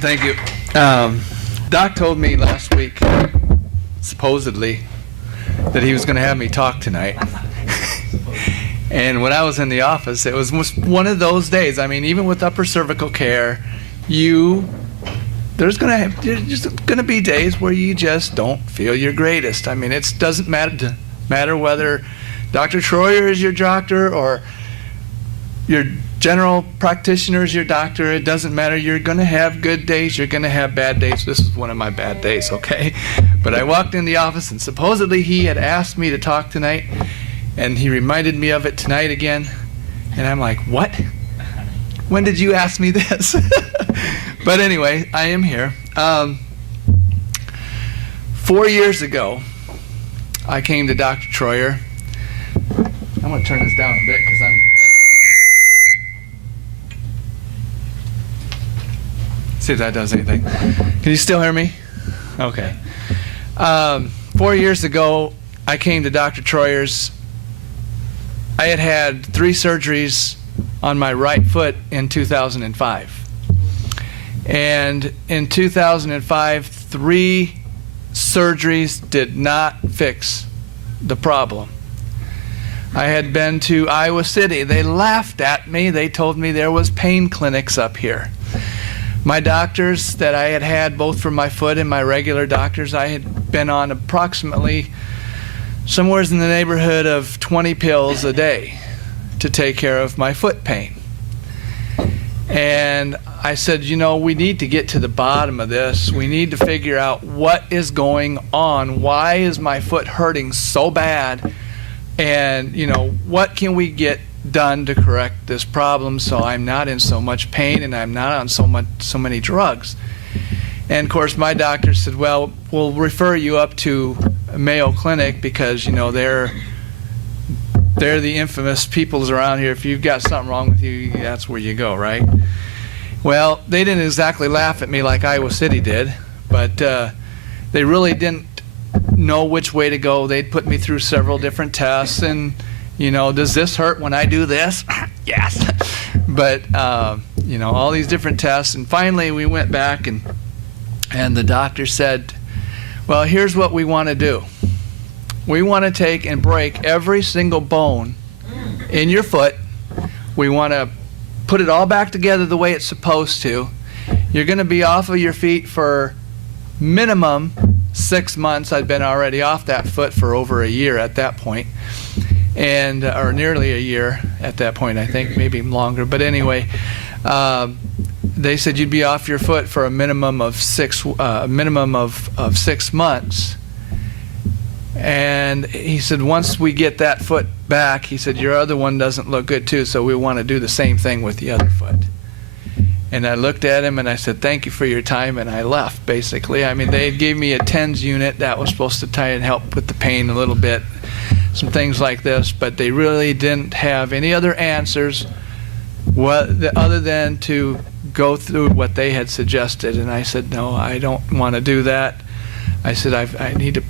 Thank you. Doc told me last week, supposedly, that he was going to have me talk tonight. And when I was in the office, it was one of those days. I mean, even with upper cervical care, there's going to be days where you just don't feel your greatest. I mean, it doesn't matter whether Dr. Troyer is your doctor or your general practitioner is your doctor. It doesn't matter. You're going to have good days. You're going to have bad days. This is one of my bad days, okay? But I walked in the office, and supposedly he had asked me to talk tonight, and he reminded me of it tonight again. And I'm like, what? When did you ask me this? But anyway, I am here. 4 years ago, I came to Dr. Troyer. I'm going to turn this down a bit because see if that does anything. Can you still hear me? Okay. 4 years ago, I came to Dr. Troyer's. I had 3 surgeries on my right foot in 2005. And in 2005, 3 surgeries did not fix the problem. I had been to Iowa City. They laughed at me. They told me there was pain clinics up here. My doctors that I had had, both for my foot and my regular doctors, I had been on approximately somewhere in the neighborhood of 20 pills a day to take care of my foot pain. And I said, you know, we need to get to the bottom of this. We need to figure out what is going on. Why is my foot hurting so bad? And, you know, what can we get done to correct this problem so I'm not in so much pain and I'm not on so many drugs? And of course my doctor said, well, we'll refer you up to Mayo Clinic because, you know, they're the infamous peoples around here. If you've got something wrong with you, that's where you go, right? Well, they didn't exactly laugh at me like Iowa City did, but they really didn't know which way to go. They'd put me through several different tests and, you know, does this hurt when I do this? Yes. But, you know, all these different tests. And finally we went back and the doctor said, well, here's what we want to do. We want to take and break every single bone in your foot. We want to put it all back together the way it's supposed to. You're going to be off of your feet for minimum 6 months. I'd been already off that foot for over a year at that point, and or nearly a year at that point, I think, maybe longer. But anyway, they said you'd be off your foot for a minimum of 6 months. And he said, once we get that foot back, he said, your other one doesn't look good too, so we want to do the same thing with the other foot. And I looked at him and I said, thank you for your time, and I left, basically. I mean, they gave me a TENS unit that was supposed to try and help with the pain a little bit, some things like this, but they really didn't have any other answers other than to go through what they had suggested. And I said, no, I don't want to do that. I said, I need to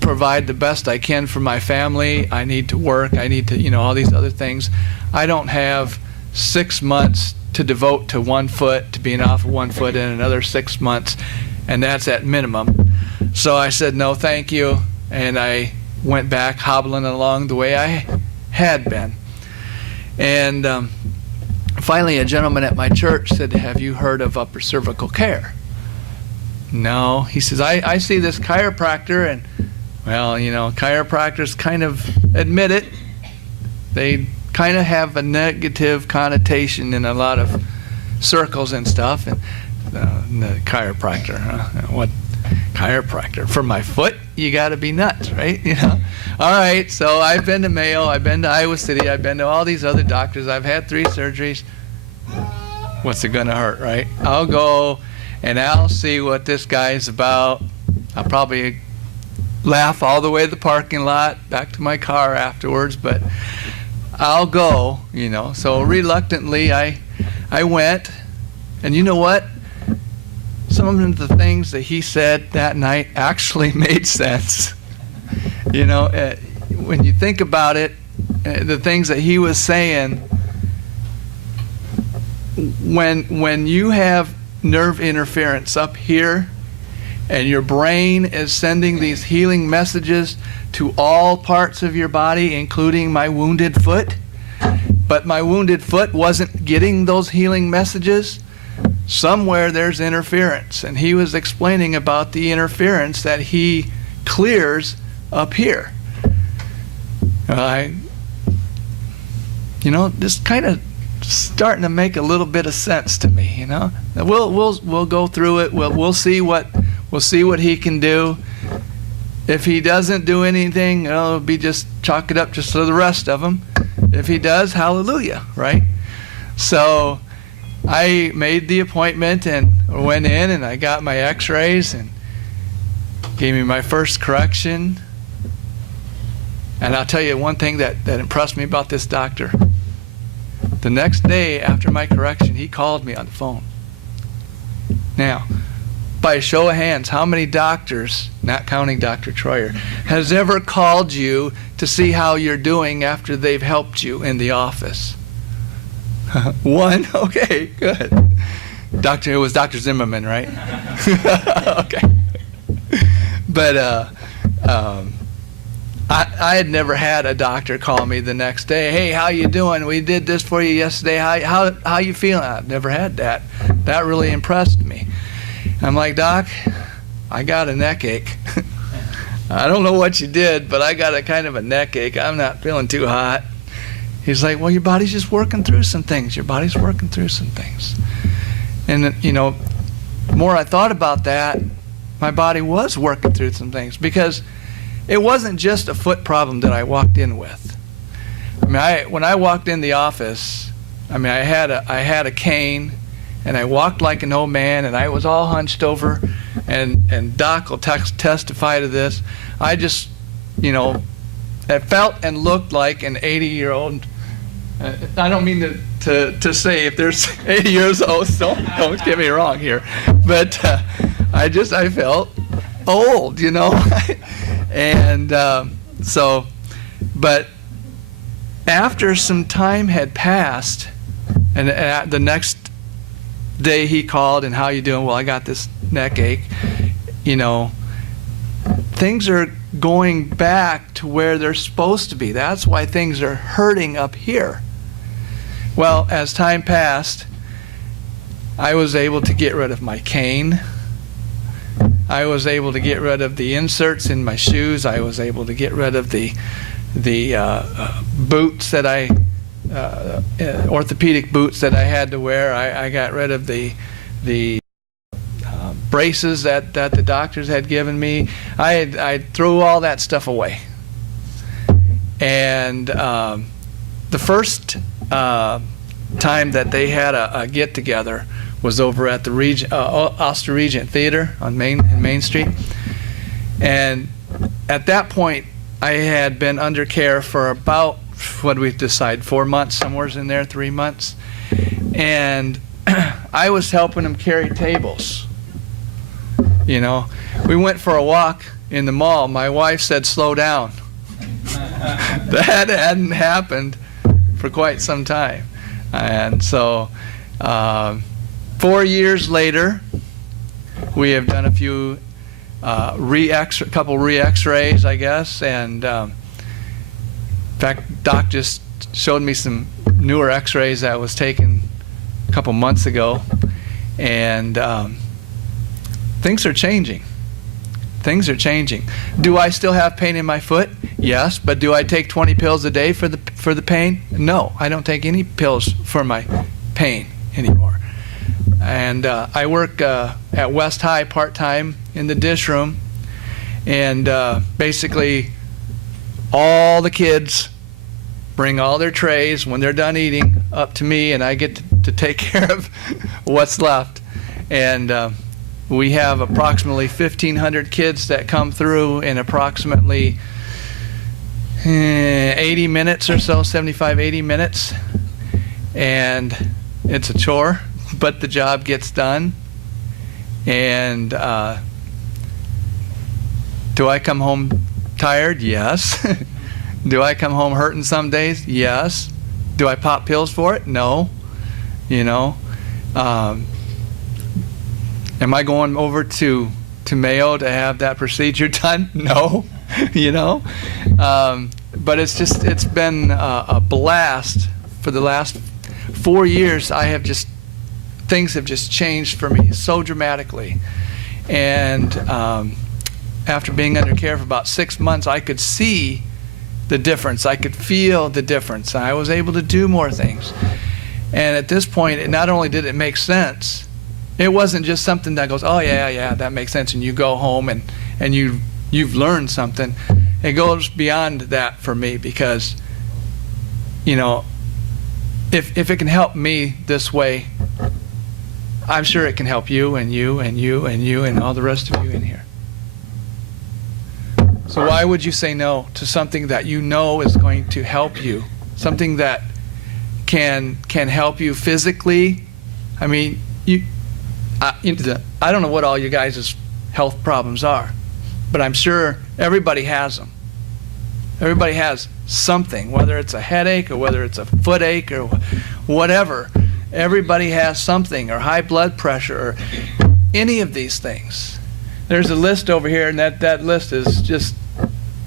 provide the best I can for my family. I need to work. I need to, you know, all these other things. I don't have 6 months to devote to one foot, to being off of one foot, in another 6 months, and that's at minimum. So I said, no, thank you, and I went back hobbling along the way I had been. And finally, a gentleman at my church said, have you heard of upper cervical care? No. He says, I see this chiropractor, and well, you know, chiropractors kind of admit it. They kind of have a negative connotation in a lot of circles and stuff. And the chiropractor, huh? What chiropractor? For my foot? You got to be nuts, right? You know. All right. So I've been to Mayo. I've been to Iowa City. I've been to all these other doctors. I've had 3 surgeries. What's it gonna hurt, right? I'll go and I'll see what this guy's about. I'll probably laugh all the way to the parking lot, back to my car afterwards, but I'll go, you know. So reluctantly I went, and you know what? Some of the things that he said that night actually made sense. You know, when you think about it, the things that he was saying, when you have nerve interference up here, and your brain is sending these healing messages to all parts of your body, including my wounded foot. But my wounded foot wasn't getting those healing messages. Somewhere there's interference, and he was explaining about the interference that he clears up here. Just kind of starting to make a little bit of sense to me. We'll go through it. We'll see what he can do. If he doesn't do anything, it'll be just chalk it up just to the rest of them. If he does, hallelujah, right? So I made the appointment and went in, and I got my x-rays and gave me my first correction. And I'll tell you one thing that impressed me about this doctor. The next day after my correction, he called me on the phone. Now, by a show of hands, how many doctors, not counting Dr. Troyer, has ever called you to see how you're doing after they've helped you in the office? One? Okay, good. It was Dr. Zimmerman, right? Okay. But I had never had a doctor call me the next day. Hey, how you doing? We did this for you yesterday. How you feeling? I've never had that. That really impressed me. I'm like, Doc, I got a neck ache. I don't know what you did, but I got a kind of a neck ache. I'm not feeling too hot. He's like, well, your body's just working through some things. Your body's working through some things. And, the more I thought about that, my body was working through some things, because it wasn't just a foot problem that I walked in with. When I walked in the office, I had a cane, and I walked like an old man, and I was all hunched over, and Doc will testify to this. I just, I felt and looked like an 80-year-old. I don't mean to say if there's 80 years old, so don't get me wrong here, but I felt old, and but after some time had passed, and the next day he called, and how you doing? Well, I got this neck ache. Things are going back to where they're supposed to be. That's why things are hurting up here. Well, as time passed, I was able to get rid of my cane. I was able to get rid of the inserts in my shoes. I was able to get rid of the boots that orthopedic boots that I had to wear. I got rid of the braces that the doctors had given me. I threw all that stuff away. And the first time that they had a get-together was over at the Oster Regent Theater on Main Street. And at that point, I had been under care for about, what did we decide, 4 months, somewhere's in there, 3 months. And I was helping them carry tables. We went for a walk in the mall. My wife said, slow down. That hadn't happened for quite some time. And so 4 years later, we have done a few couple re-x-rays, I guess, and in fact, Doc just showed me some newer x-rays that was taken a couple months ago, and things are changing. Things are changing. Do I still have pain in my foot? Yes, but do I take 20 pills a day for the pain? No, I don't take any pills for my pain anymore. And I work at West High part-time in the dish room, and basically all the kids bring all their trays when they're done eating up to me, and I get to take care of what's left. And we have approximately 1,500 kids that come through in approximately 80 minutes or so, 75, 80 minutes. And it's a chore, but the job gets done. And do I come home tired? Yes. Do I come home hurting some days? Yes. Do I pop pills for it? No. Am I going over to Mayo to have that procedure done? No, you know. But it's been a blast for the last 4 years. Things have just changed for me so dramatically. And after being under care for about 6 months, I could see the difference. I could feel the difference. I was able to do more things. And at this point, not only did it make sense, it wasn't just something that goes, oh yeah, that makes sense, and you go home and you've learned something. It goes beyond that for me, because, you know, if it can help me this way, I'm sure it can help you and you and you and you and all the rest of you in here. So why would you say no to something that you know is going to help you, something that can help you physically? I mean, I don't know what all you guys' health problems are, but I'm sure everybody has them. Everybody has something, whether it's a headache or whether it's a foot ache or whatever. Everybody has something, or high blood pressure, or any of these things. There's a list over here, and that list is just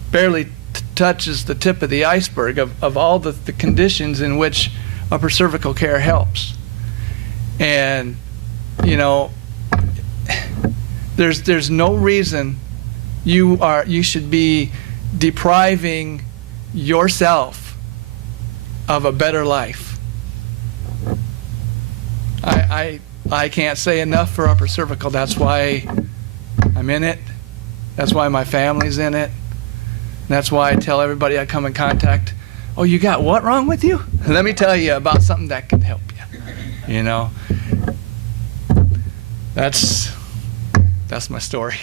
barely touches the tip of the iceberg of all the conditions in which upper cervical care helps. And, you know, there's no reason you should be depriving yourself of a better life. I can't say enough for upper cervical. That's why I'm in it. That's why my family's in it. That's why I tell everybody I come in contact, oh, you got what wrong with you? Let me tell you about something that can help you. You know, that's my story.